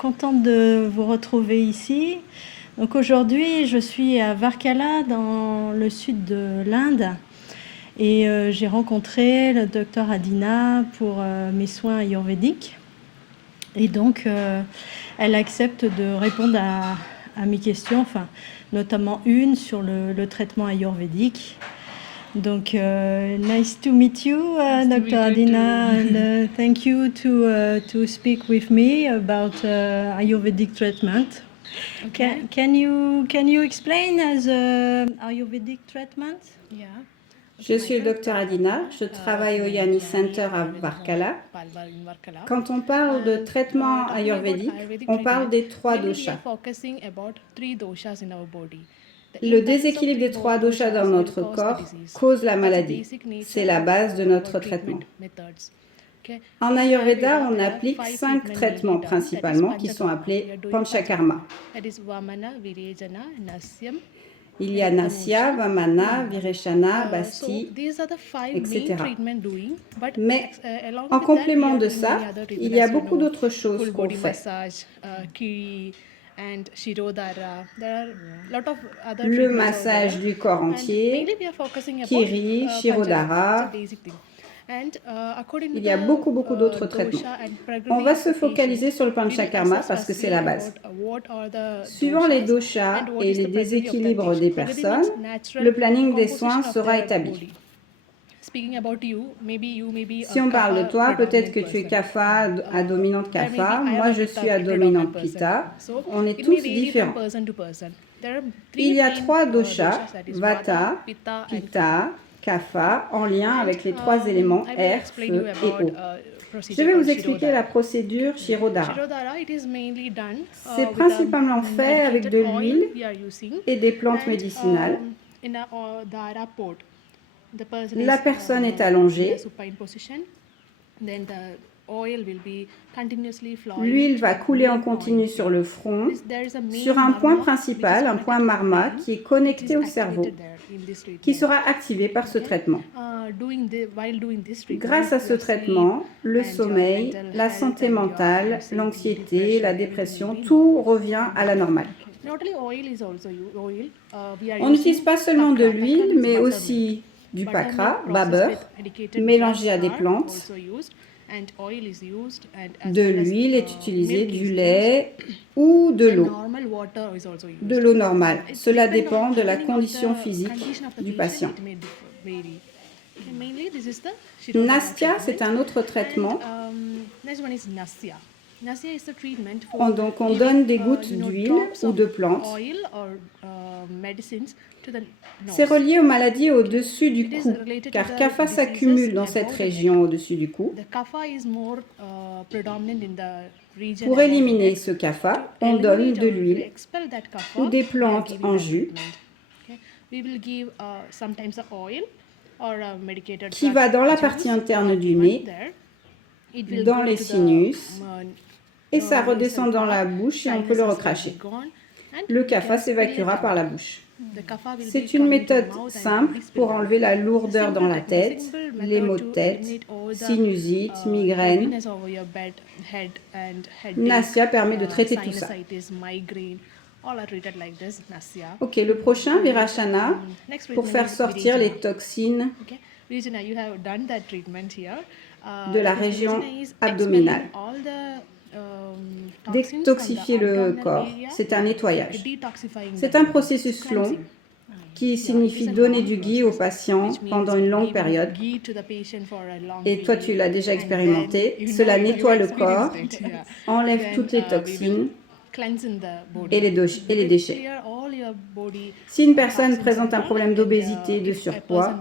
contente de vous retrouver ici. Donc aujourd'hui, je suis à Varkala, dans le sud de l'Inde, et j'ai rencontré le docteur Adina pour mes soins ayurvédiques. Et donc, elle accepte de répondre à mes questions, enfin, notamment une sur le traitement ayurvédique. Donc, nice to meet you, Dr. Adina, and thank you to speak with me about Ayurvedic treatment. Okay. Can you explain as Ayurvedic treatment? Yeah. Je suis le docteur Adina, je travaille au Yani Center à Varkala. Quand on parle de traitement ayurvédique, on parle des 3 doshas. Le déséquilibre des 3 doshas dans notre corps cause la maladie. C'est la base de notre traitement. En Ayurveda, on applique 5 traitements principalement qui sont appelés Panchakarma. Il y a Nasya, Vamana, Vireshana, Basti, etc. Mais en complément de ça, il y a beaucoup d'autres choses qu'on fait. Le massage du corps entier, Kiri, Shirodhara. Il y a beaucoup d'autres traitements. On va se focaliser sur le Panchakarma parce que c'est la base. Suivant les doshas et les déséquilibres des personnes, le planning des soins sera établi. Si on parle de toi, peut-être que tu es Kapha, à dominante Kapha, moi je suis à dominante Pitta, on est tous différents. Il y a 3 doshas, Vata, Pitta, Kapha, en lien avec les 3 éléments air, feu et eau. Je vais vous expliquer la procédure Shirodhara. C'est principalement fait avec de l'huile et des plantes médicinales. La personne est allongée. L'huile va couler en continu sur le front, sur un point principal, un point marma, qui est connecté au cerveau, qui sera activé par ce traitement. Grâce à ce traitement, le sommeil, la santé mentale, l'anxiété, la dépression, tout revient à la normale. On n'utilise pas seulement de l'huile, mais aussi du pakra, babur, mélangé à des plantes. De l'huile est utilisée, du lait ou de l'eau. De l'eau normale. Cela dépend de la condition physique du patient. Nasya, c'est un autre traitement. Donc on donne des gouttes d'huile ou de plantes. C'est relié aux maladies au-dessus du cou, car Kapha s'accumule dans cette région au-dessus du cou. Pour éliminer ce Kapha, on donne de l'huile ou des plantes en jus qui va dans la partie interne du nez, dans les sinus, et ça redescend dans la bouche et on peut le recracher. Le Kapha s'évacuera par la bouche. C'est une méthode simple pour enlever la lourdeur dans la tête, les maux de tête, sinusite, migraine. Nasya permet de traiter tout ça. Ok, le prochain, Vireshana, pour faire sortir les toxines de la région abdominale. Détoxifier le corps, c'est un nettoyage. C'est un processus long qui signifie donner du ghee au patient pendant une longue période. Et toi, tu l'as déjà expérimenté. Cela nettoie le corps, enlève toutes les toxines et les déchets. Si une personne présente un problème d'obésité, de surpoids,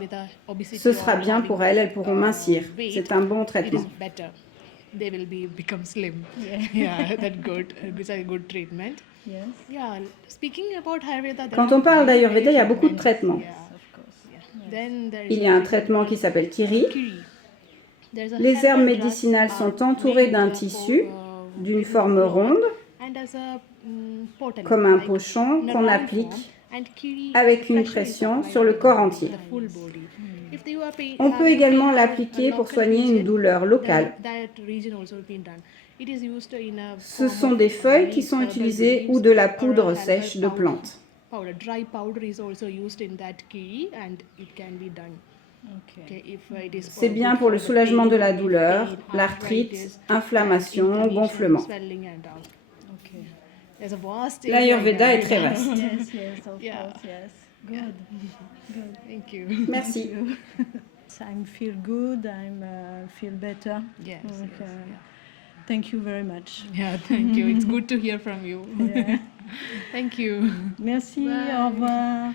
ce sera bien pour elle, elles pourront mincir. C'est un bon traitement. They will become slim. Yeah, that's good. It's a good treatment. Yes. Yeah. Speaking about Ayurveda. Quand on parle d'Ayurveda, il y a beaucoup de traitements. Yeah, of course. Yeah. Il y a un traitement qui s'appelle Kiri. Les herbes médicinales sont entourées d'un tissu d'une forme ronde, comme un pochon qu'on applique avec une pression sur le corps entier. On peut également l'appliquer pour soigner une douleur locale. Ce sont des feuilles qui sont utilisées ou de la poudre sèche de plantes. Dry powder is also used in that ghee and it can be done. C'est bien pour le soulagement de la douleur, l'arthrite, inflammation, gonflement. L'Ayurveda est très vaste. Yes, yes, of course, yes. Good, good. Thank you. Merci. I feel good, feel better. Yes, Donc, yes, thank you very much. Yeah, thank you. It's good to hear from you. Yeah. Thank you. Merci, Bye. au revoir.